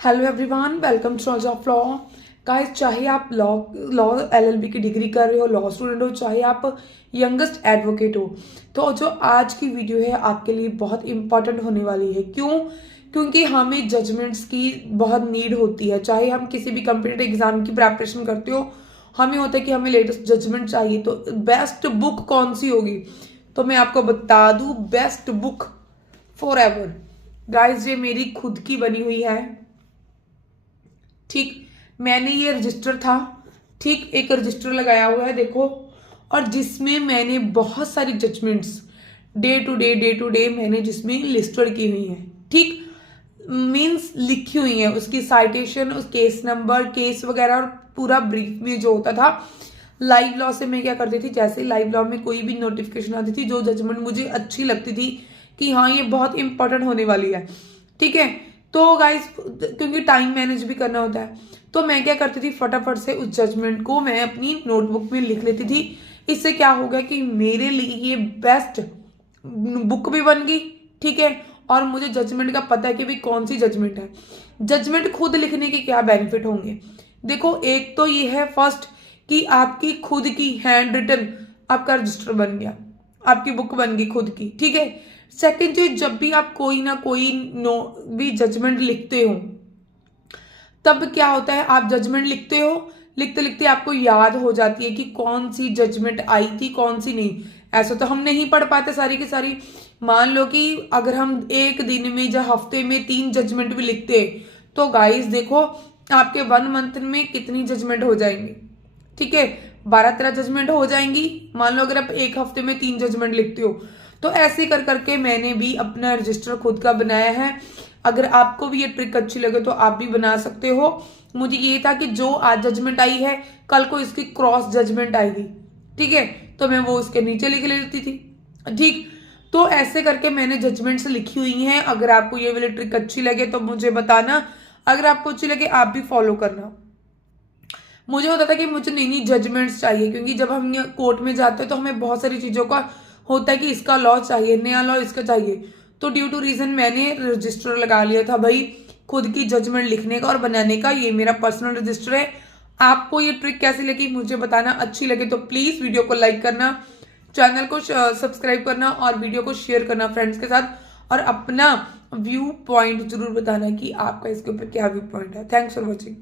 Hello everyone, welcome to knowledge of law. Guys, चाहे आप law law LLB की degree कर रहे हो, लॉ स्टूडेंट हो, चाहे आप यंगेस्ट एडवोकेट हो, तो जो आज की वीडियो है आपके लिए बहुत इंपॉर्टेंट होने वाली है। क्यों? क्योंकि हमें जजमेंट्स की बहुत नीड होती है। चाहे हम किसी भी कॉम्पिटिटिव एग्जाम की प्रिपरेशन करते हो, हमें होता है कि हमें लेटेस्ट जजमेंट चाहिए। तो बेस्ट बुक कौन सी होगी? तो मैं आपको बता दूं, best book for ever. Guys, ये मेरी खुद की बनी हुई है। ठीक, मैंने ये रजिस्टर था, ठीक, एक रजिस्टर लगाया हुआ है देखो, और जिसमें मैंने बहुत सारी जजमेंट्स डे टू डे मैंने जिसमें लिस्टेड की हुई है। ठीक, मीन्स लिखी हुई है, उसकी साइटेशन, उस केस नंबर, केस वगैरह, और पूरा ब्रीफ में जो होता था। लाइव लॉ से मैं क्या करती थी, जैसे लाइव लॉ में कोई भी नोटिफिकेशन आती थी, जो जजमेंट मुझे अच्छी लगती थी कि हाँ ये बहुत इंपॉर्टेंट होने वाली है, ठीक है, तो गाइस क्योंकि टाइम मैनेज भी करना होता है, तो मैं क्या करती थी, फटाफट से उस जजमेंट को मैं अपनी नोटबुक में लिख लेती थी। इससे क्या हो गया कि मेरे लिए ये बेस्ट बुक भी बन गई, ठीक है, और मुझे जजमेंट का पता है कि भाई कौन सी जजमेंट है। जजमेंट खुद लिखने के क्या बेनिफिट होंगे? देखो, एक तो ये है फर्स्ट कि आपकी खुद की हैंड रिटन आपका रजिस्टर बन गया, आपकी बुक बन गई खुद की, ठीक है। सेकंड चीज, जब भी आप कोई ना कोई नो भी जजमेंट लिखते हो, तब क्या होता है, आप जजमेंट लिखते हो, लिखते लिखते आपको याद हो जाती है कि कौन सी जजमेंट आई थी, कौन सी नहीं। ऐसा तो हम नहीं पढ़ पाते सारी की सारी। मान लो कि अगर हम एक दिन में या हफ्ते में 3 जजमेंट भी लिखते, तो गाइस देखो आपके 1 मंथ में कितनी जजमेंट हो जाएंगी, ठीक है, 12-13 जजमेंट हो जाएंगी। मान लो अगर आप एक हफ्ते में 3 जजमेंट लिखते हो, तो ऐसे कर करके मैंने भी अपना रजिस्टर खुद का बनाया है। अगर आपको भी ये ट्रिक अच्छी लगे तो आप भी बना सकते हो। मुझे ये था कि जो आज जजमेंट आई है, कल को इसकी क्रॉस जजमेंट आएगी, ठीक है, तो मैं वो उसके नीचे लिख लेती थी। ठीक, तो ऐसे करके मैंने जजमेंट्स लिखी हुई हैं। अगर आपको ये वाली ट्रिक अच्छी लगे तो मुझे बताना, अगर आपको अच्छी लगे आप भी फॉलो करना। मुझे होता था कि मुझे नई नई जजमेंट्स चाहिए, क्योंकि जब हम कोर्ट में जाते हैं तो हमें बहुत सारी चीजों का होता है कि इसका लॉ चाहिए, नया लॉ इसका चाहिए। तो ड्यू टू रीजन मैंने रजिस्टर लगा लिया था भाई, खुद की जजमेंट लिखने का और बनाने का। ये मेरा पर्सनल रजिस्टर है। आपको ये ट्रिक कैसी लगी मुझे बताना। अच्छी लगे तो प्लीज वीडियो को लाइक करना, चैनल को सब्सक्राइब करना और वीडियो को शेयर करना फ्रेंड्स के साथ, और अपना व्यू पॉइंट जरूर बताना कि आपका इसके ऊपर क्या व्यू पॉइंट है। Thanks for watching.